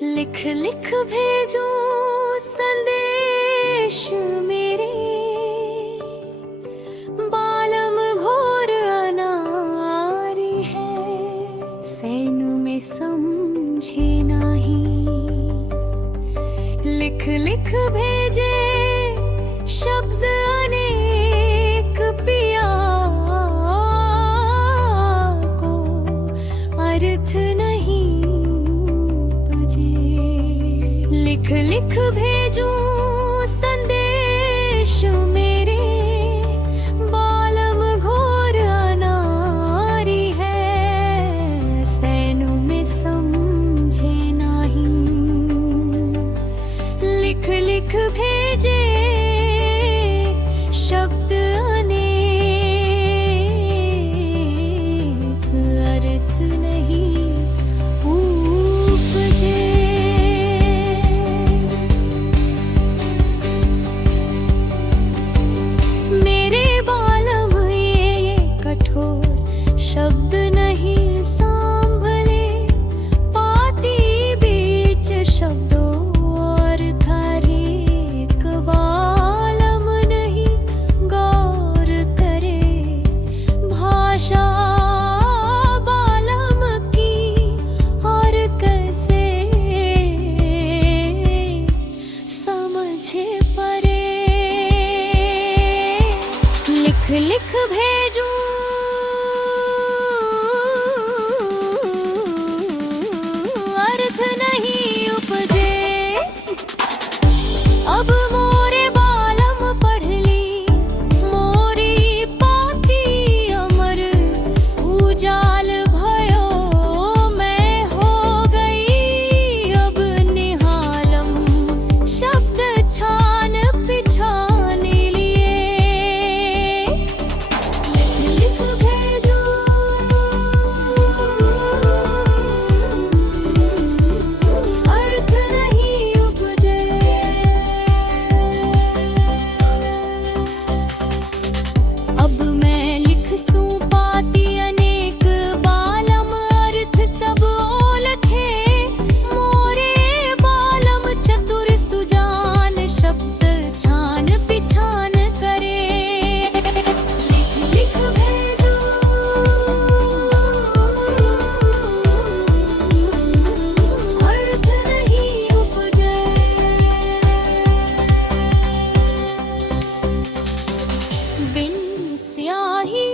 लिख लिख भेजो संदेश मेरे, बालम घोर अनारी है, सैन में समझे नहीं। लिख लिख भेजे शब्द अनेक पिया को, अर्थ नहीं उपजे। लिख लिख भेजो संदेश मेरे, बालम घोर अनारी है, सैन में समझे नहीं। लिख लिख भेजे शब्द अनेक, अर्थ नहीं उपजे। मेरे बालम ये कठोर शब्द नहीं सांभले, पाती बीच शब्दों और थारे एक बालम नहीं गौर करे। भाषा बालम की और कैसे समझे परे। लिख लिख भेजो अर्थ नहीं उपजे। अब मोरे बालम पढ़ ली मोरी पाती अमर, उजाल भयो मैं हो गई अब निहालम, शब्द छान पिछान लिए। लिख लिख भेजो अर्थ नहीं उपजे। अब मैं लिख सूं पाती अनेक बालम, अर्थ सब ओलखे मोरे बालम चतुर सुजान, शब्द छान पिछान करे। लिख लिख भेजो अर्थ नहीं उपजे। बिन स्याही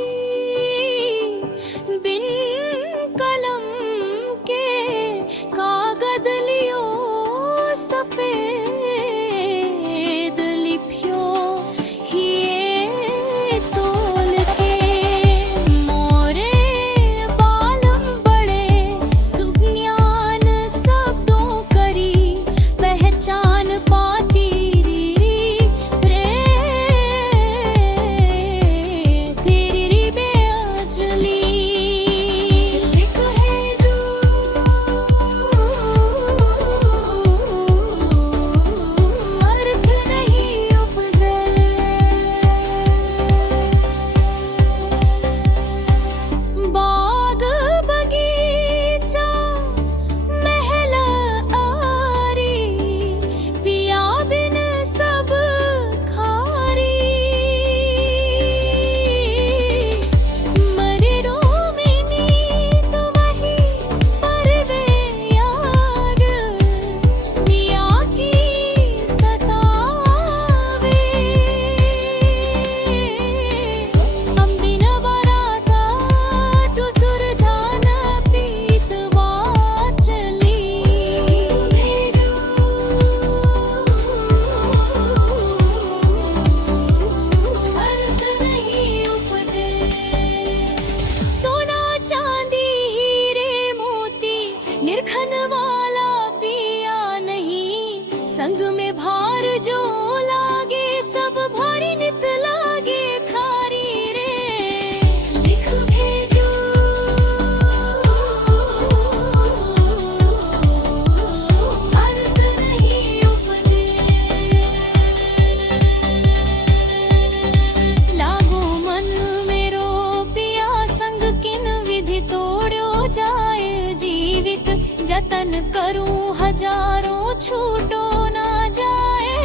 करूं हजारों छूटो ना जाए।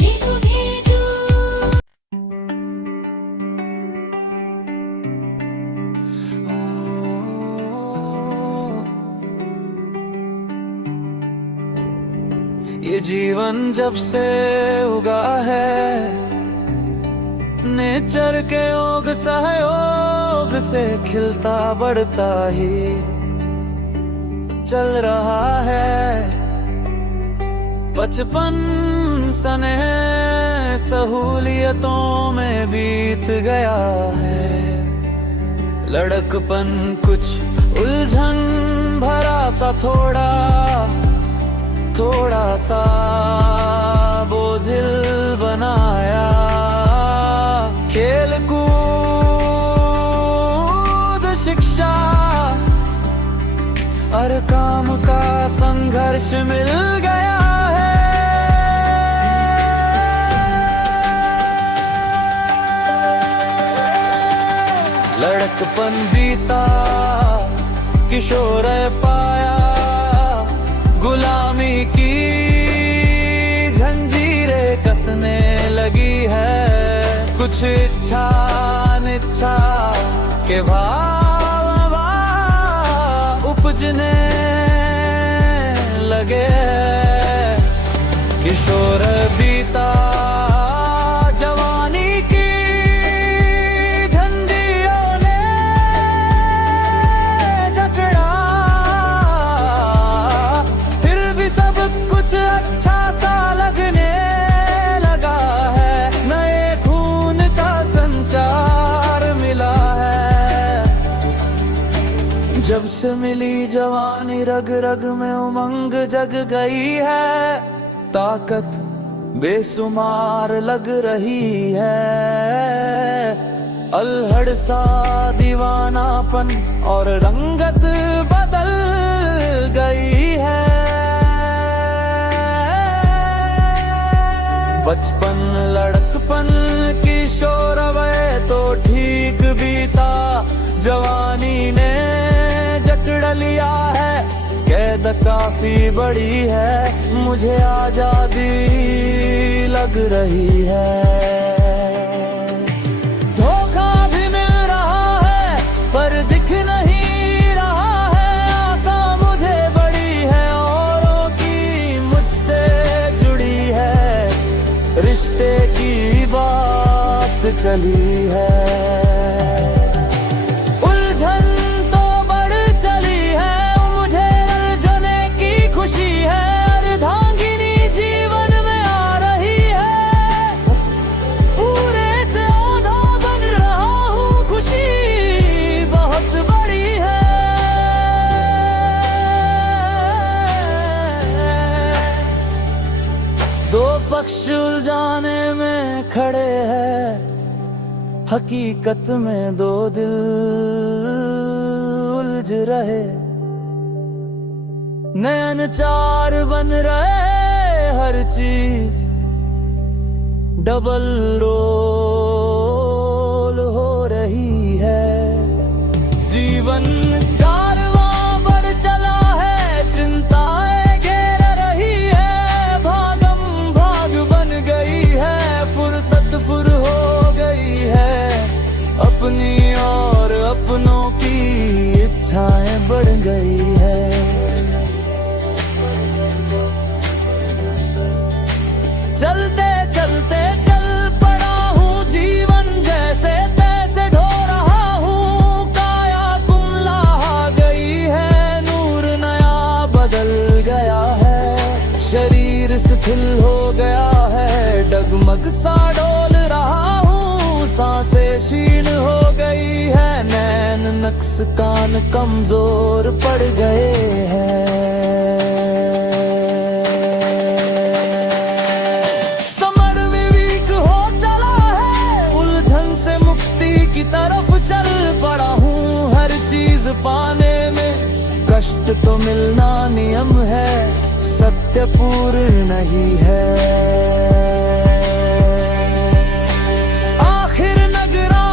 लिखो भेजो ये जीवन जब से उगा है, नेचर के योग सहयोग से खिलता बढ़ता ही चल रहा है। बचपन सने सहूलियतों में बीत गया है, लड़कपन कुछ उलझन भरा सा थोड़ा सा बोझिल बनाया। खेल कूद शिक्षा हर काम का संघर्ष मिल गया है। लड़कपन बीता किशोर पाया, गुलामी की जंजीरें कसने लगी है। कुछ इच्छा अनिच्छा के भाव उपजने लगे। किशोर बीता जवानी की झंडियों ने जकड़ा, फिर भी सब कुछ अच्छा सा लगने लगा है। नए खून का संचार मिला है। जब से मिली जवानी रग रग में उमंग जग गई है। ताकत बेसुमार लग रही है। अल्हड़ सा दीवानापन और रंगत बदल गई है। बचपन लड़कपन किशोर वय तो ठीक बीता, जवानी ने जकड़ लिया है। कैद काफी बड़ी है, मुझे आजादी लग रही है। धोखा भी मिल रहा है पर दिख नहीं रहा है। आशा मुझे बड़ी है, औरों की मुझसे जुड़ी है। रिश्ते की बात चली है, पक्ष उलझाने में खड़े हैं। हकीकत में दो दिल उलझ रहे। नयन चार बन रहे, हर चीज डबल रोल हो रही है। जीवन कारवां बढ़ चला है, चिंताएं घेर रही है। भागम भाग बन गई है, फुर्सत फुर हो गई है। अपनी और अपनों की इच्छाएं बढ़ गई है। चलते चलते चल पड़ा हूँ, जीवन जैसे तैसे ढो रहा हूँ। काया कुमला गई है, नूर नया बदल गया है। शरीर शिथिल हो गया है, डगमग सा डोल रहा हूँ। सांसें क्षीण हो गई है, नैन नक्श कान कमजोर पड़ गए हैं। की तरफ चल पड़ा हूँ, हर चीज पाने में कष्ट तो मिलना नियम है। सत्य पूर्ण नहीं है। आखिर नगरा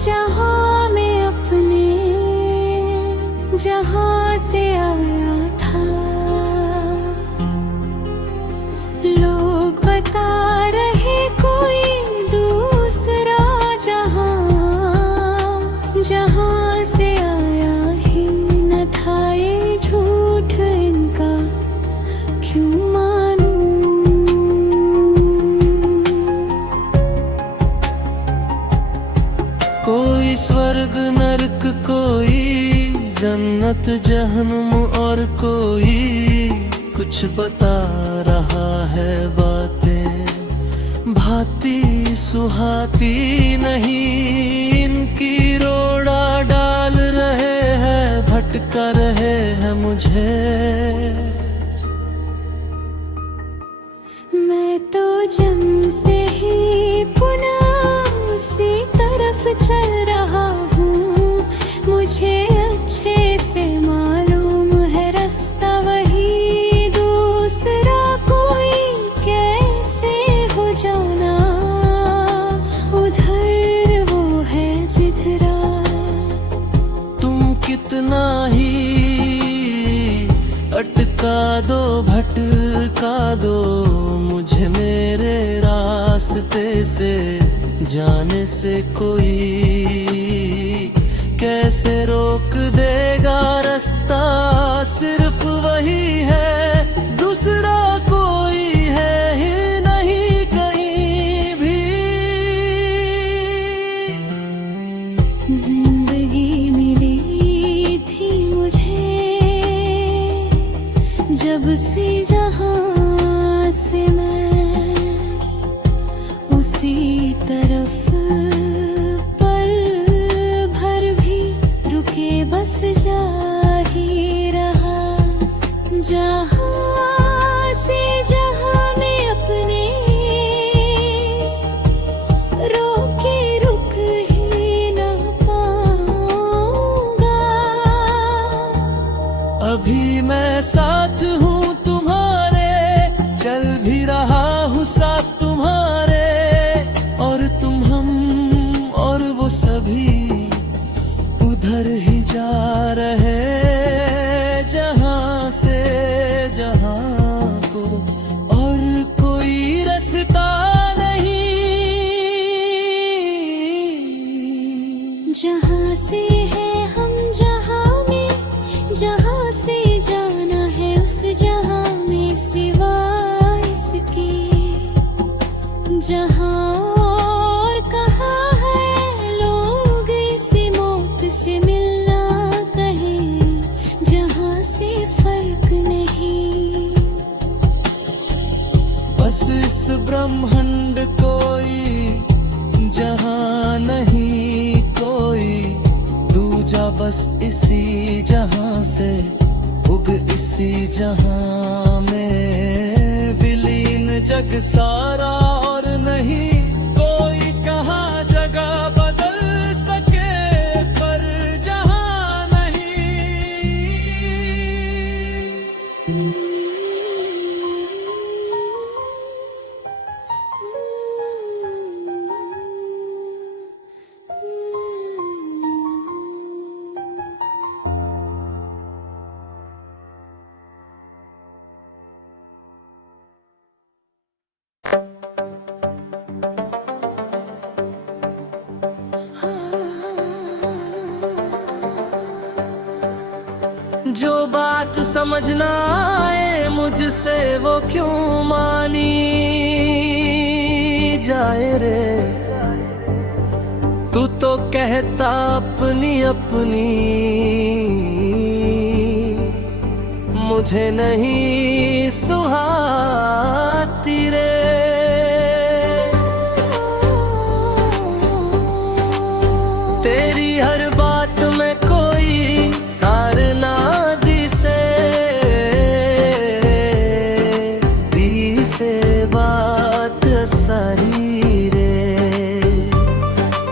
जहाँ में अपने जहाँ से आया था, लोग बता रहे कोई दूसरा जहाँ, जहाँ से आया ही न था ये झूठ इनका क्यों मानूं। कोई स्वर्ग नरक, कोई जन्नत जहन्नुम, और कोई कुछ बता रहा है बातें भाती सुहाती नहीं। इनकी रोड़ा डाल रहे हैं, भटका रहे हैं मुझे। मैं तो जन्म से ही पुनः उसी तरफ चल रहा हूँ, मुझे अच्छे से मालूम है रास्ता वही दूसरा कोई कैसे हो जाना, उधर वो है जिधरा। तुम कितना ही अटका दो भटका दो मुझे मेरे रास्ते से, जाने से कोई कैसे रोक देगा रास्ता। सिर्फ वही है, दूसरा कोई है ही नहीं कहीं भी। जिंदगी मिली थी मुझे जब से जहाँ से मैं उसी तरफ पल भर भी रुके बस जा ही रहा। जहाँ से जहाँ मैं अपने रोके रुक ही न पाऊंगा। अभी मैं साथ हूँ तुम्हारे, चल भी रहा हूँ साथ तुम्हारे, और तुम हम और वो सभी उधर ही जा रहे जहाँ से जहाँ को और कोई रास्ता नहीं। जहाँ से है हम जहाँ में, जहाँ से जाना है उस जहाँ में सिवाय इसके, जहाँ और कहाँ है लोग इसी मौत से मिलना कहें, जहाँ से फर्क नहीं। बस इस ब्रह्मांड कोई जहाँ नहीं कोई दूजा, बस इसी जहाँ से उग इसी जहाँ में विलीन जग सारा, और नहीं कोई कहाँ जगह बदल सके पर जहाँ नहीं। जो बात समझ ना आए मुझसे वो क्यों मानी जाए रे। तू तो कहता अपनी अपनी, मुझे नहीं सुहाती रे। तेरी हर बात में कोई सार ना दी से बात सारी रे।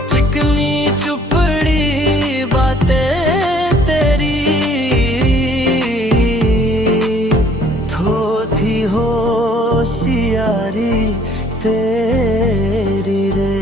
चिकनी चुपड़ी बातें तेरी थोथी होशियारी तेरी रे।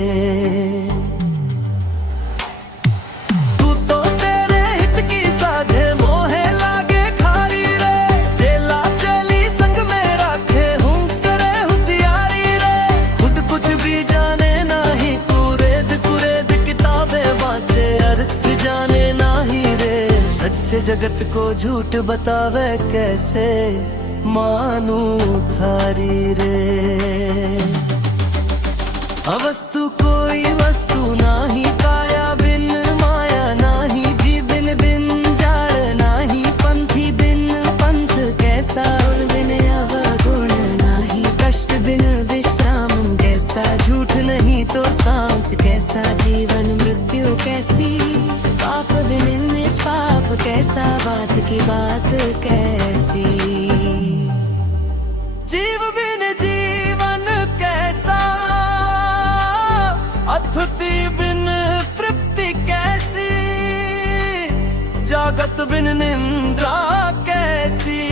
सच्चे जगत को झूठ बतावे कैसे मानू थारी रे। अवस्तु कोई वस्तु नाही, काया बिन माया नाही, जी बिन बिन जाड़ नाही, पंथी बिन पंथ कैसा, गुण बिन अवगुण नाही, कष्ट बिन विश्राम कैसा, झूठ नहीं तो सांच कैसा, जीवन मृत्यु कैसी, पाप बिन निष्पाप कैसा, बात की बात कैसी, जीव बिन जीवन कैसा, अथुति बिन तृप्ति कैसी, जगत बिन निंद्रा कैसी,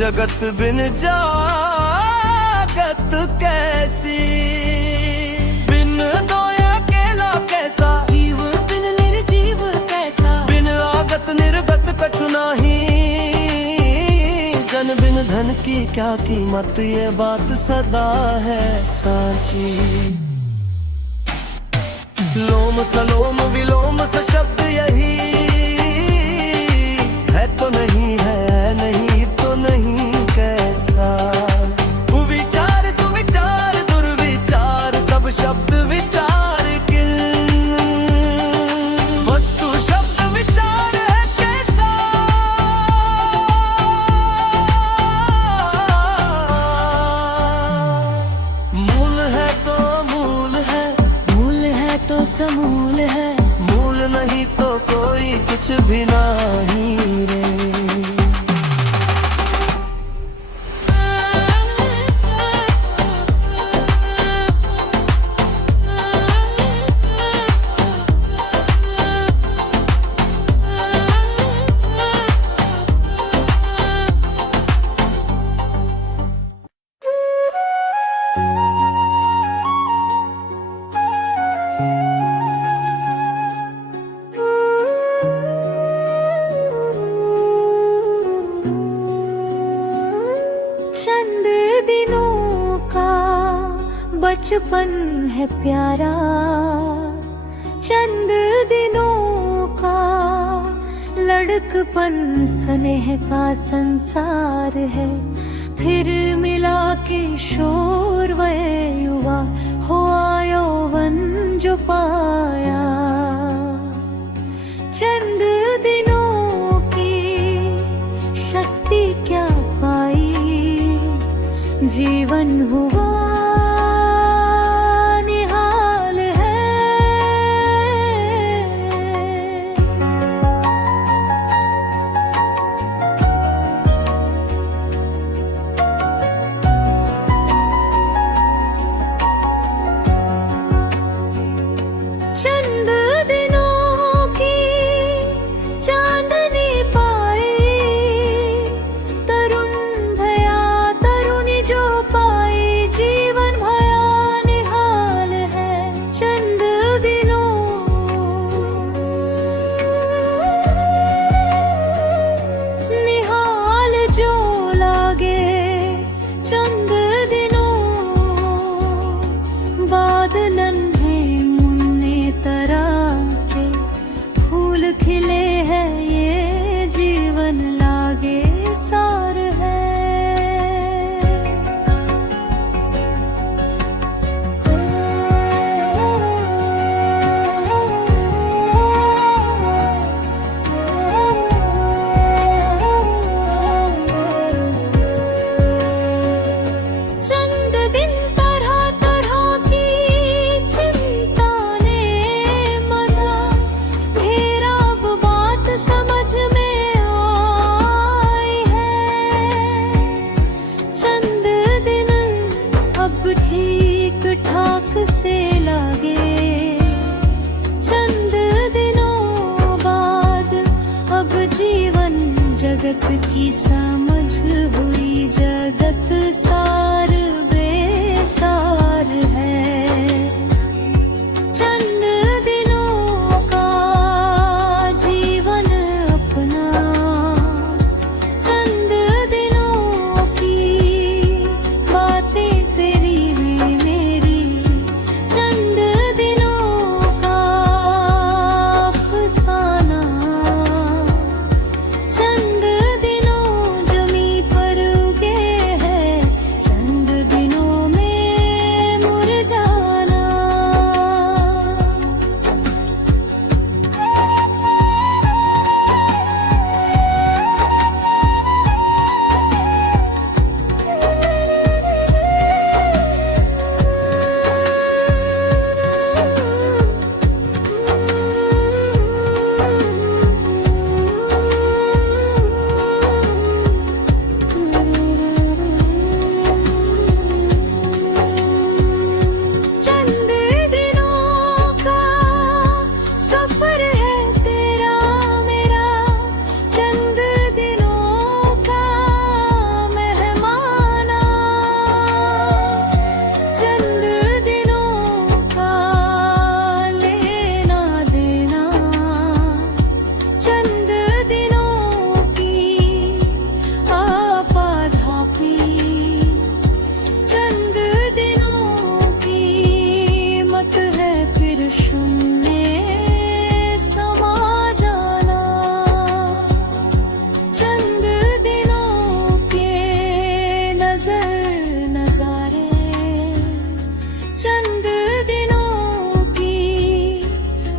जगत बिन जागत कैसी, बिन दोया केला कैसा, जीव बिन निर्जीव कैसा, बिन आगत निर्गत कछु नाही, जन बिन धन की क्या कीमत, ये बात सदा है सांची। लोम सलोम विलोम स शब्द यही है तो नहीं, है नहीं तो नहीं कैसा, कुविचार सुविचार दुर्विचार सब शब्द विचार किल, वस्तु शब्द विचार है कैसा, मूल है तो मूल है, मूल है तो समूल है, मूल नहीं तो कोई कुछ भी नहीं रे। चंद दिनों का बचपन है प्यारा, चंद दिनों का लड़कपन स्नेह का संसार है, फिर मिला किशोर वह युवा हुआ यौवन जो पाया, चंद दिनों की शक्ति क्या पाई, जीवन हुआ निहाल है। चंद दिनों की चांदनी पाई, तरुण भया तरुणी जो पाई, जीवन भया निहाल है, चंद दिनों निहाल जो लागे, चंद दिनों बादलन तरह के फूल खिले हैं, ये जीवन लागे सार है। चंद दिन तरह तरह की चिंता ने मना, घेरा अब बात समझ में आई है, चंद दिन अब ठीक ठाक से लगे, चंद दिनों बाद अब जीवन जगत की समझ हुई, जगत सार बेसार है, चंद दिनों का जीवन अपना, चंद दिनों की बातें तेरी में मेरी, चंद दिनों का अफसाना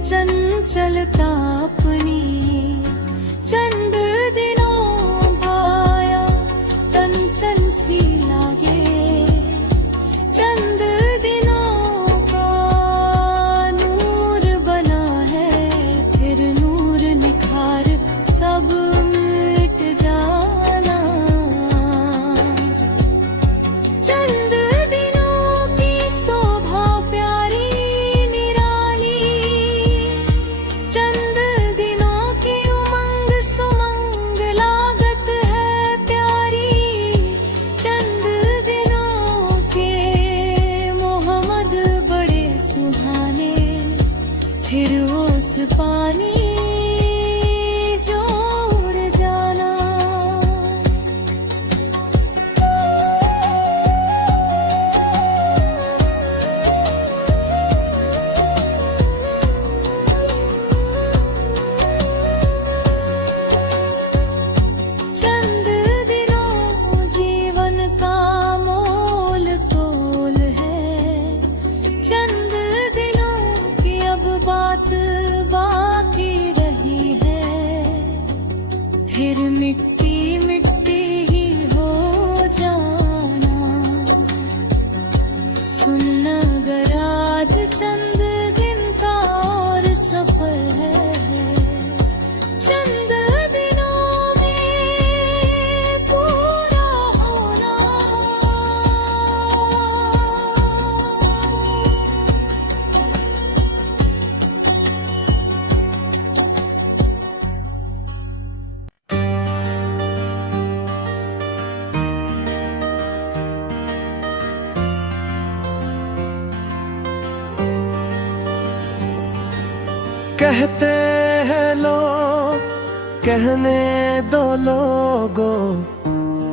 चंचलता अपनी। चंद दिनों भाया तन चन सी लागे, चंद दिनों का नूर बना है, फिर नूर निखार सब मिट जाना। चंद दिनों की शोभा प्यारी निराली, चंद दिनों की उमंग सुमंग लागत है प्यारी। चंद दिनों के मोहम्मद बड़े सुहाने, फिर उस पानी जो उड़ जाना। चंद दिनों जीवन का मोल तोल है, चंद दिनों की अब बात बाकी रही है, फिर मिट्टी मिट्टी ही हो जाना। सुनना अगर आज चंद दिन का और सफर है, चंद दिनों में पूरा होना। कहते हैं लोग, कहने दो लोगों,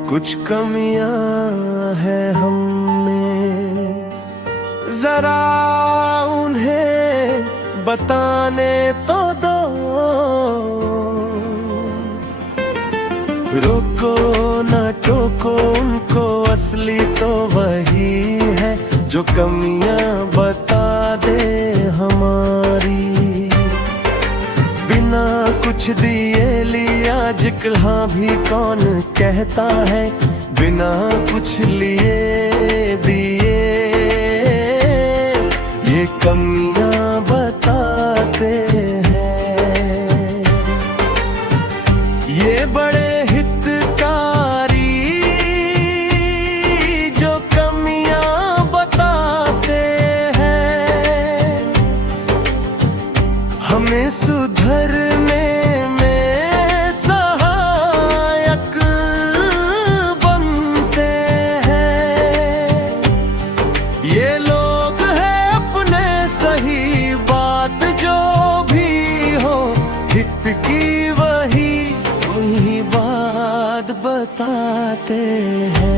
कुछ कमियां हैं हम में, जरा उन्हें बताने तो दो। रोको ना टोको उनको, असली तो वही है जो कमियां बता दे हमारी। बिना कुछ दिए लिया जिक्र भी कौन कहता है, बिना कुछ लिए दिए ये कमियां बताते हैं। ये बड़े हितकारी जो कमियां बताते हैं, हमें सुधरने में सहायक बनते हैं। ये लोग हैं अपने, सही बात जो भी हो, हित की वही बात बताते हैं।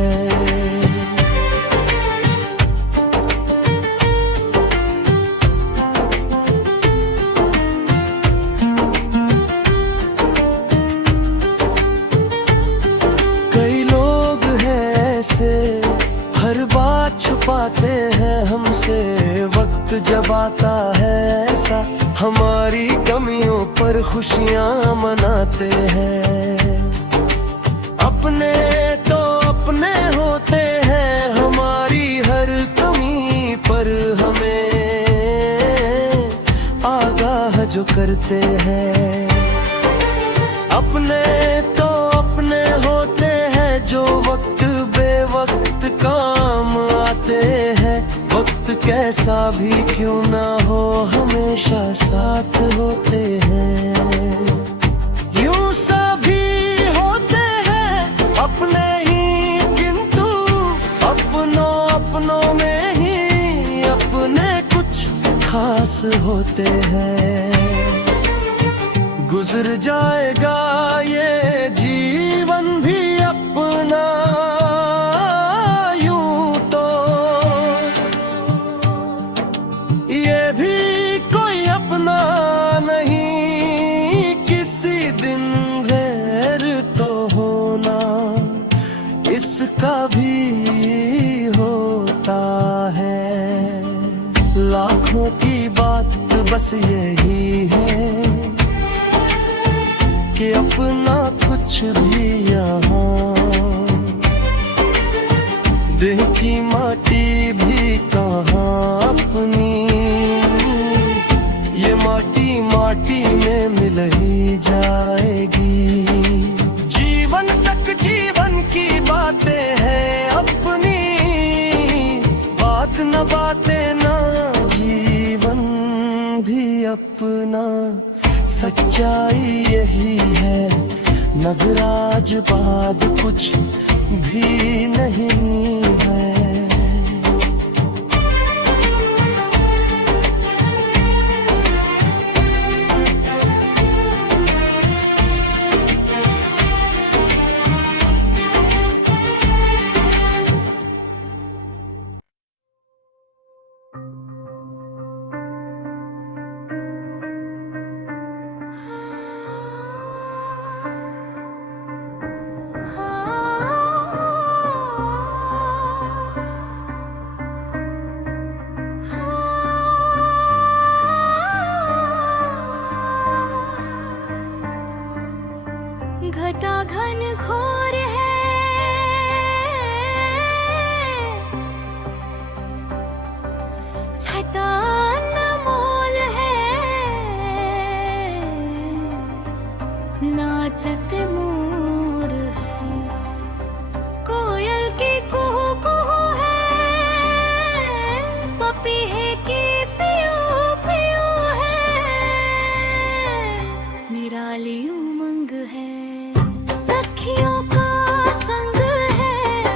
हर बात छुपाते हैं हमसे, वक्त जब आता है ऐसा हमारी कमियों पर खुशियां मनाते हैं। अपने तो अपने होते हैं, हमारी हर कमी पर हमें आगाह जो करते हैं। अपने तो अपने होते हैं जो वक्त बेवक्त काम आते हैं। वक्त कैसा भी क्यों ना हो, हमेशा साथ होते हैं। यूं सभी होते हैं अपने ही, किंतु अपनों में ही अपने कुछ खास होते हैं। गुजर जाएगा ये जीवन भी अपना यूं तो, ये भी कोई अपना नहीं, किसी दिन गैर तो होना इसका भी होता है। लाखों की बात बस यही कि अपना कुछ भी यहाँ, देह की माटी भी कहाँ अपनी, ये माटी माटी में मिल ही जाएगी। जीवन तक जीवन की बातें हैं अपनी, बात न बातें ना जीवन भी अपना। सच्चाई यही है, नगराज बाद कुछ भी नहीं है। घटा घन घोर है, छटा अनमोल है, नाचते मोर है, कोयल की कुहू कुहू है, पपीहे की पियो पियो है, निराली उमंग है, सखियों का संग है,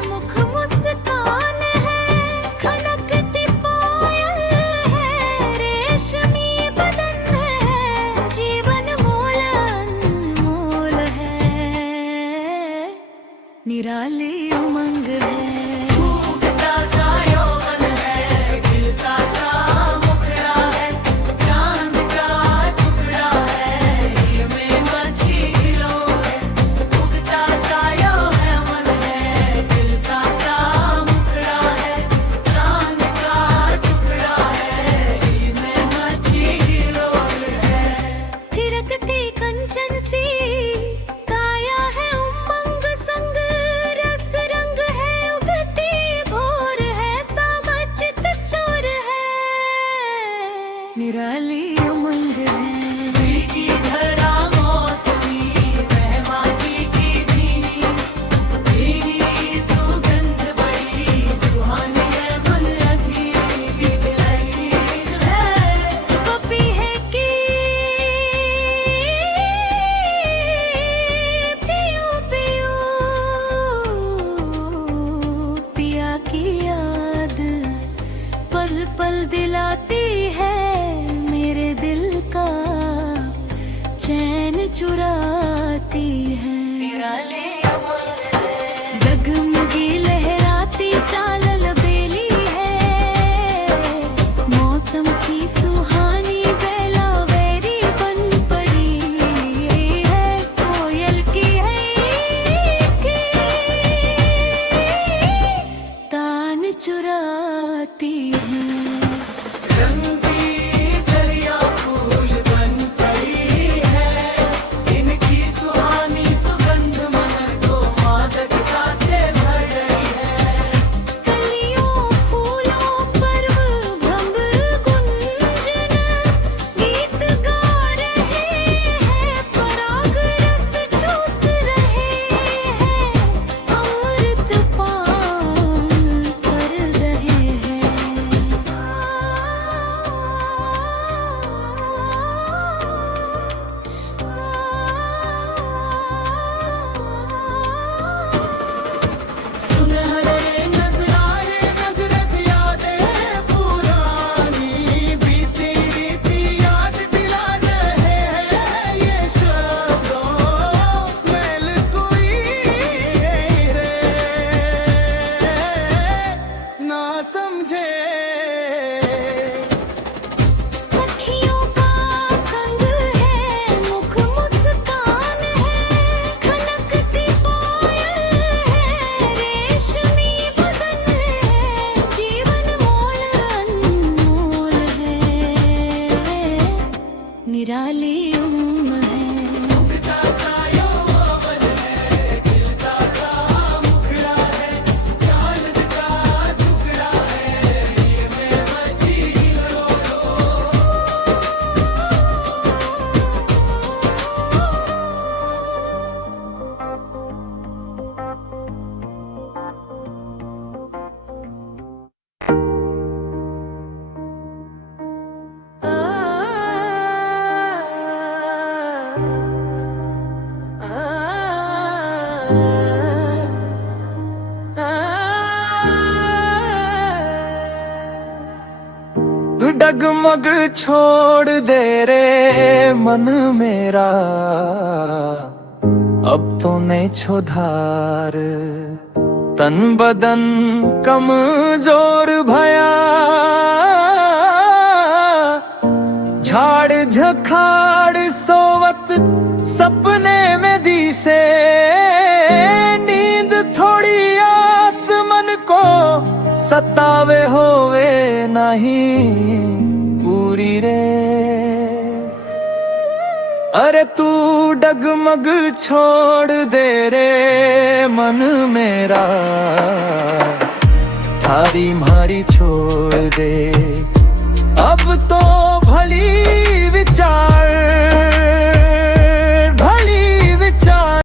मुख मुस्कान है, खनकती पायल है, रेशमी बदन है, जीवन मोल अनमोल है, निराली उमंग है। उगता सा यौवन है, खिलता सा मुखड़ा है, चांद का टुकड़ा है, ये में मच्छी खिलो है। उगता सा यौवन है, खिलता सा मुखड़ा है, चांद का टुकड़ा है, ये में मच्छी खिलो है। थिरकती कंचन सी काया है उमंग संग, रस रंग है उगती भोर है, सामचित चोर है, निराली उमंग है। की धरा मौसमी मेहमानी की भीनी, भीनी सुगंध बड़ी सुहानी है, मन अधीरी बिगड़ई है। पपीहे की पियो पियो, पिया की याद पल पल दिलाती है, मेरे दिल का चैन चुराती है। डगमगी लहराती चालल बेली है, मौसम की सुहानी बेला वेरी बन पड़ी है, कोयल की है कि तान चुराती है। रंगी दरिया फूल बन पड़ी है, इनकी सुहानी सुगंध मन को मादकता से भर गई है। कलियों फूलों पर्व भंग गुंजन, गीत गा रहे हैं, पराग रस चूस रहे हैं, अमृत पान कर रहे हैं। सुनहरे नजराए नगरज यादें पुरानी, बीती बीती याद दिला रहे हैं, ये शब्दों मेल कोई रे ना समझे। सखियों का संग है, मुख मुस्कान है, खनकती पायल है, रेशमी बदन है, जीवन मोल अनमोल है, निराली उम्म है। उगता सा डगमग छोड़ दे रे मन मेरा, अब तो ने छोधार तन बदन कमजोर भया, झाड़ झखाड़ सोवत सपने में दिसे, नींद थोड़ी आस मन को सतावे होवे नहीं पूरी रे। अरे तू डगमग छोड़ दे रे मन मेरा, थारी मारी छोड़ दे अब तो भली विचार